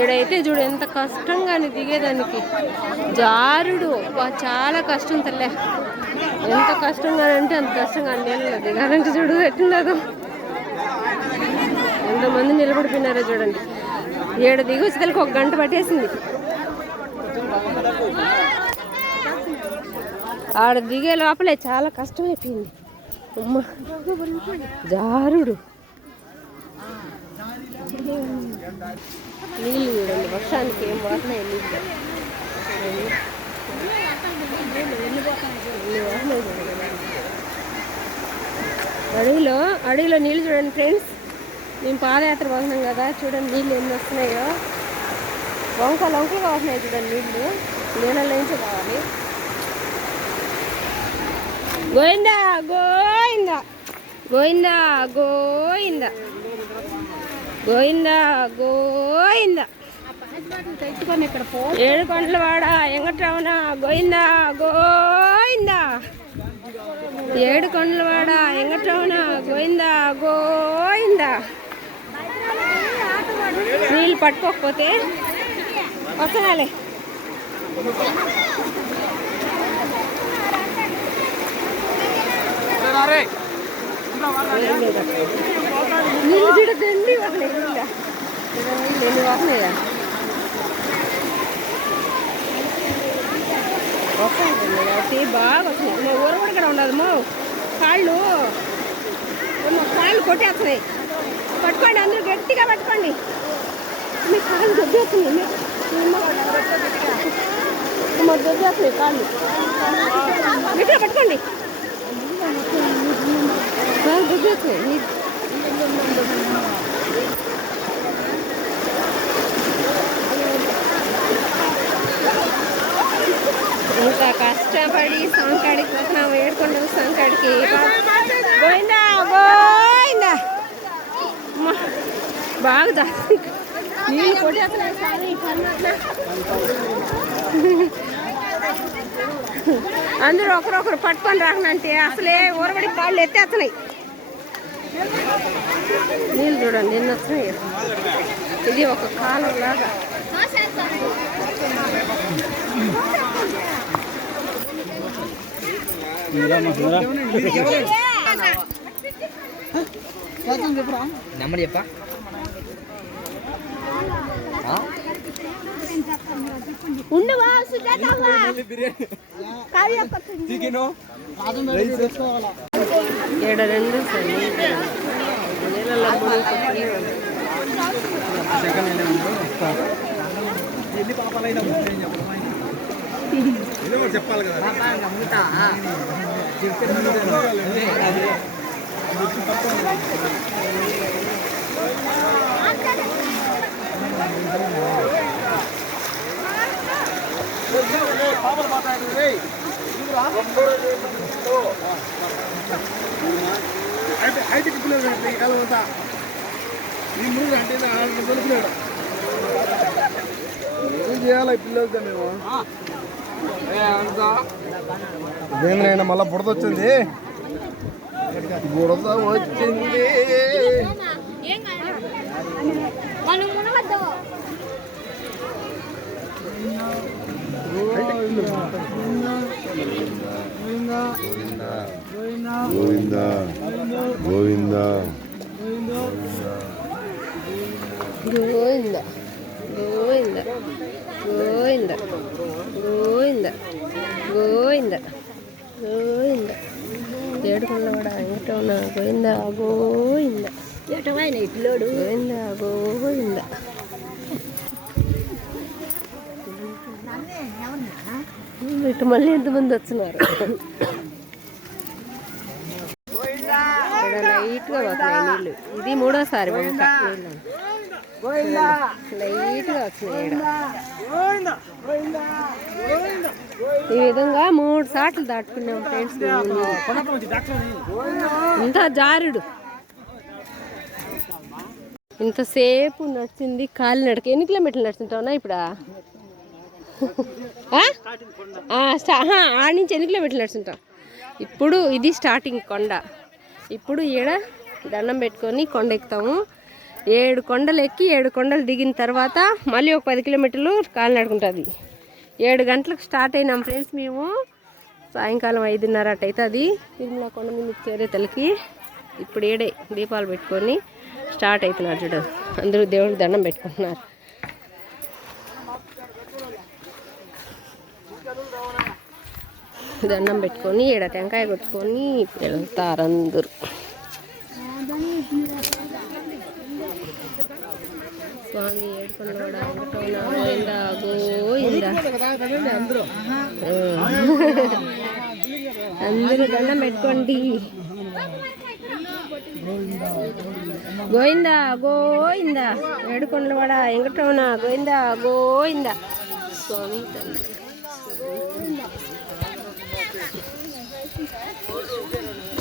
ఈడైతే చూడు ఎంత కష్టంగాని దిగేదానికి, జారుడు చాలా కష్టం తల్లే. ఎంత కష్టంగా అంటే అంత కష్టంగా నీళ్ళలో దిగాలంటే చూడు ఎట్లుండదు. ఎంతమంది నిలబడిపోయినారో చూడండి. ఏడు దిగి వచ్చేదానికి 1 గంట పట్టేసింది. ఆడ దిగే లోపలే చాలా కష్టమైపోయింది. అమ్మ జారుడు. నీళ్ళు చూడండి, వర్షానికి ఏం పోతున్నాయి నీళ్ళు. అడవిలో నీళ్ళు చూడండి ఫ్రెండ్స్. మేము పాదయాత్ర పోతున్నాం కదా, చూడండి నీళ్ళు ఎన్ని వస్తున్నాయో. వంకలుగా వస్తున్నాయి చూడండి నీళ్ళు. నీళ్ళలో నుంచి కావాలి. గోయిందా గోయిందా గోయిందా గోయిందా గోయిందా గోయిందా. 7 కొండల వాడ వెంకటరమణ గోయిందా గోయిందా. 7 కొండల వాడ వెంకటరమణ గోయిందా గోయిందా. నీళ్ళు పట్టుకోకపోతే వస్తున్నాలే. నీళ్ళు చూడదండి ఎన్ని వస్తున్నాయా. వస్తాయి బాగా వస్తున్నాయి. మా ఊరు కూడా ఇక్కడ ఉండదు. కాళ్ళు కొట్టేస్తున్నాయి. పట్టుకోండి, అందరూ గట్టిగా పట్టుకోండి. మీ కాళ్ళు దొబ్బేస్తున్నాయి. దొబ్బేస్తున్నాయి కాళ్ళు. గట్టిగా పట్టుకోండి. దొబ్బేస్తున్నాయి. ఇంకా కష్టపడి సంకాడికి పోతున్నాము. 7 కొండల సంకాడికి. పోయిందా పోయిందా. బాగా నీళ్ళు కొట్టేస్తున్నాయి. అందరూ ఒకరొకరు పట్టుకొని రాకనంటే అసలే ఊరబడి కాళ్ళు ఎత్తేస్తున్నాయి. నీళ్ళు చూడండి ఎన్ని వస్తున్నాయి. ఇది ఒక కాలం లాగా. నెంబర్ చెప్పా. ఏడ 2 నీళ్ళలో చెప్పాలి కదా. ఐటీ పిల్లలు ఈ కాలం అంతా ఈ మూడు అంటే దొరికినాడు. ఏం చేయాలి పిల్లలతో మేము? ఇదేంద్రైనా మళ్ళా బుడత వచ్చింది. బుడత వచ్చింది. గోవిందా గోవిందా గోవిందా గోవిందా గోవిందా గోవిందా గోవిందా గోవిందా. 7 కొండల వెంకటరమణ గోవిందా గోవిందా. ఇట్లోడు గోవిందా గోవిందా. ఇటు మళ్ళీ ఎంతమంది వచ్చినారు. ఇక్కడ లైట్గా వస్తున్నాయి నీళ్ళు. ఇది 3వసారి వంక. లైట్గా వచ్చినాయి. ఈ విధంగా 3 సార్లు దాటుకున్నాం ఫ్రెండ్స్. ఇంత జారుడు. ఇంతసేపు నడిచింది కాలినడక. ఎన్ని కిలోమీటర్లు నడుచుంటావునా ఇప్పుడు? ఆడ నుంచి ఎన్ని కిలోమీటర్లు నడుచుంటాం. ఇప్పుడు ఇది స్టార్టింగ్ కొండ. ఇప్పుడు ఈడ దండం పెట్టుకొని కొండ ఎక్కుతాము. 7 కొండలు ఎక్కి 7 కొండలు దిగిన తర్వాత మళ్ళీ ఒక 10 కిలోమీటర్లు కాలినడుకుంటుంది. 7 గంటలకు స్టార్ట్ అయినాం ఫ్రెండ్స్ మేము. సాయంకాలం 5:30 అట్టయితే అది తిరుమల కొండ మీద చేరే తలకి. ఇప్పుడు ఏడే దీపాలు పెట్టుకొని స్టార్ట్ అవుతున్నారు చూడు. అందరూ దేవుడికి దండం పెట్టుకుంటున్నారు. దండం పెట్టుకొని ఈడ టెంకాయ కొట్టుకొని వెళ్తారు అందరూ. స్వామి ఏడుకొండవాడ వెంకటరమణ గోవిందా అందరూ దండం పెట్టుకోండి. గోవిందా గోవిందా ఏడుకొండవాడ వెంకటరమణ గోవిందా గోవిందా. స్వామి తండ్రి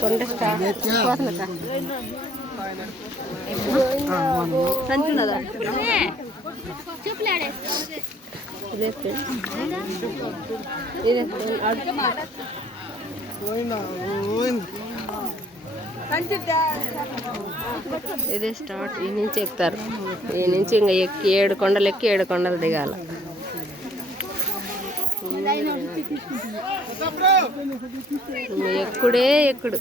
కొండ ఇదే స్టార్ట్. ఈ నుంచి ఎక్కుతారు. ఈ నుంచి ఇంకా ఎక్కి 7 కొండలు ఎక్కి 7 కొండలు దిగాల. ఎక్కుడే ఎక్కుడు.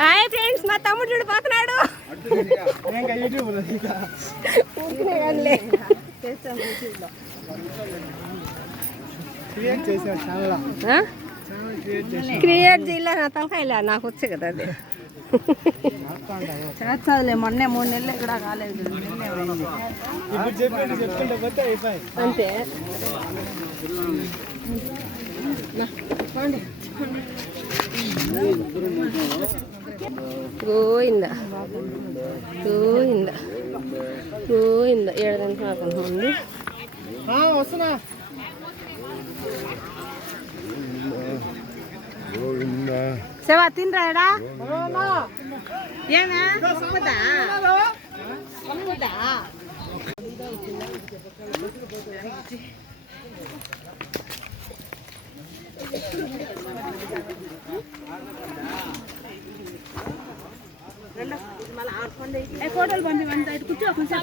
హాయ్ ఫ్రెండ్స్, మా తమ్ముడు చూడు పోతున్నాడు. క్రియేట్ చేయాల నా తలకాయలా, నాకు వచ్చే కదా అదే చేస్తాదులే. మొన్నే 3 నెలలు ఇక్కడ కాలేదు అంతే. గోయిందా గోయిందా గోయిందా. 7 గంటలకు రాకుండా వస్తున్నా. గోవిందా సేవ తినరాడా ఏమే ఫోటోలు పంపిమంతా ఇటు కూర్చో కొంచెం.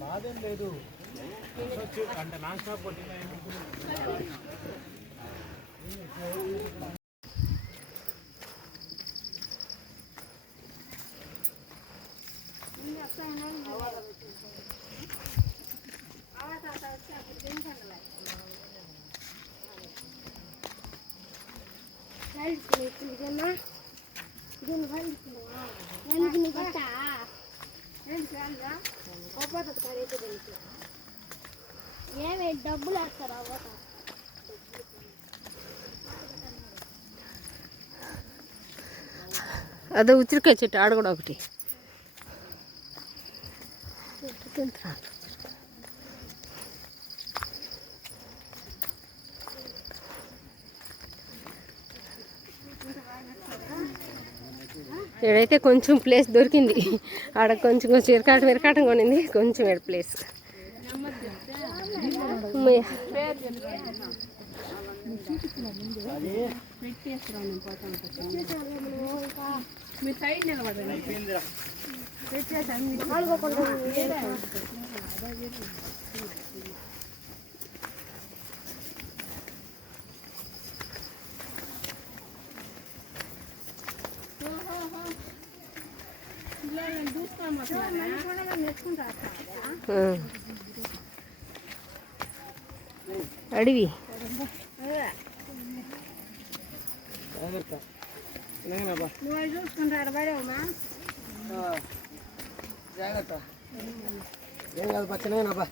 బాధేం లేదు అంటే నాన్ స్టాప్ కొట్టిన ఏమే డబ్బులు వేస్తారా? అదే ఉసిరికాయ చెట్టు ఆడ కూడా ఒకటి. ఇక్కడైతే కొంచెం ప్లేస్ దొరికింది. ఆడ కొంచెం విరకాటం కొనింది కొంచెం ఇక్కడ ప్లేస్. అడివి జాగ్రత్త ఏం కాదు పచ్చనేనబ్బా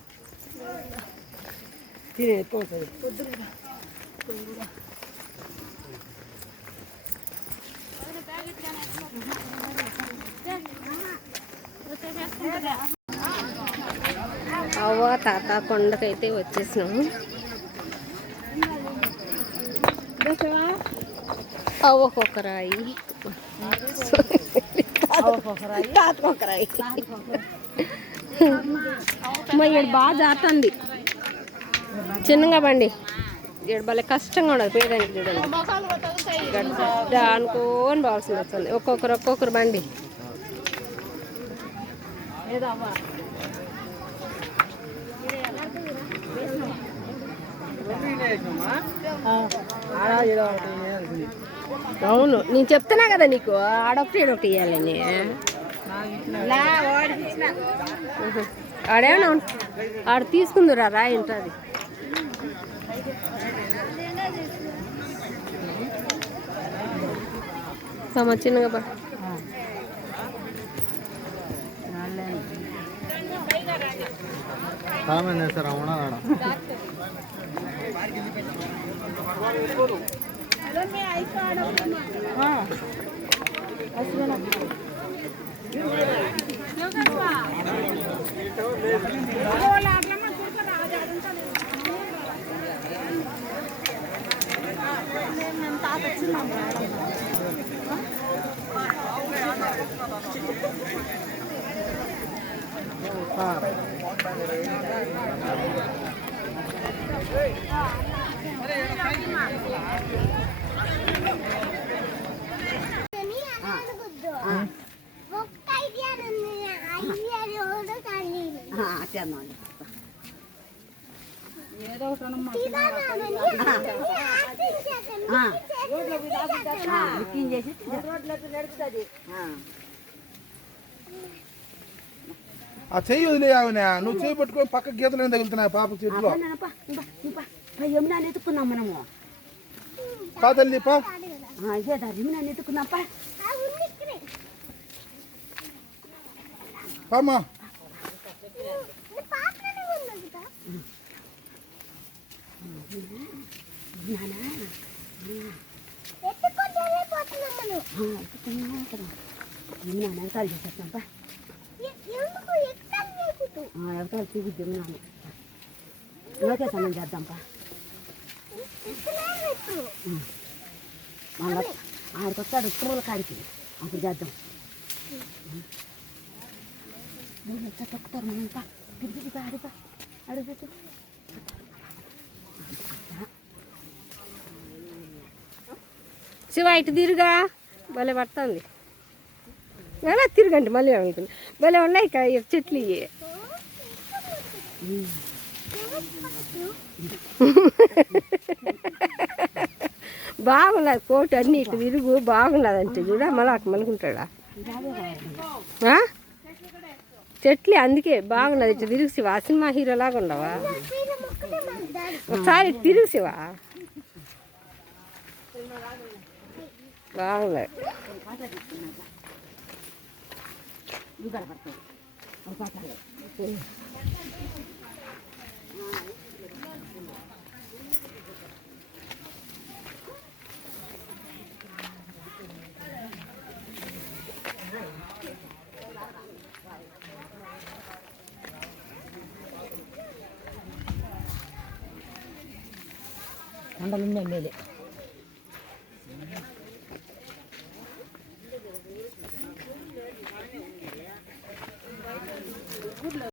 తినే ఎక్కువ అవ్వ తాత కొండకైతే వచ్చేసినాము. అవ్వకొకరాయి తాతకొకరాయి మా ఏడు బాగా జారుతుంది. చిన్నగా బండి ఏడు భలే కష్టంగా ఉండదు పేయడానికి. చూడండి గడ్డ అనుకోని బాల్సింది వస్తుంది. ఒక్కొక్కరు బండి. అవును నేను చెప్తున్నా కదా నీకు ఆడొకటి ఈడొకటి ఇవ్వాలని. ఆడేమన్నా ఆడ తీసుకుందురా రాయి ఉంటుంది. చిన్నగా బా ఆ చెయ్యి వదిలేయావునా నువ్వు చేయి పట్టుకొని పక్క గీతలు ఏం తగులుతున్నాయి పాప చేతిలో ఎత్తుకున్నాం మనము కాదల్లి పా ఎత్తుకున్నాం పామా ఎవరు చూపిద్దాము నాన్న ఇలాగే సన్నం చేద్దాంపా. మళ్ళీ ఆడికొస్తాడు ఉత్తముల కాడికి అప్పుడు చేద్దాం. తొక్కుతారు మనంపా తిరిగి ఆడిపా అడుగుతూ శివ ఇటు తిరుగా భలే పడుతుంది. ఎలా తిరగండి మళ్ళీ అనుకుంది భలే ఉన్నాయి చెట్లు ఇవి. బాగున్నది కోటు అన్ని ఇటు తిరుగు బాగున్నది అంటే చూడ మళ్ళీ అటు మలుకుంటాడా చెట్లు అందుకే బాగున్నది. ఇటు తిరుగు శివ సినిమా హీరో లాగా ఉండవా ఒకసారి ఇటు తిరుగు శివ బాగున్నది. మండలం ఎమ్మెల్యే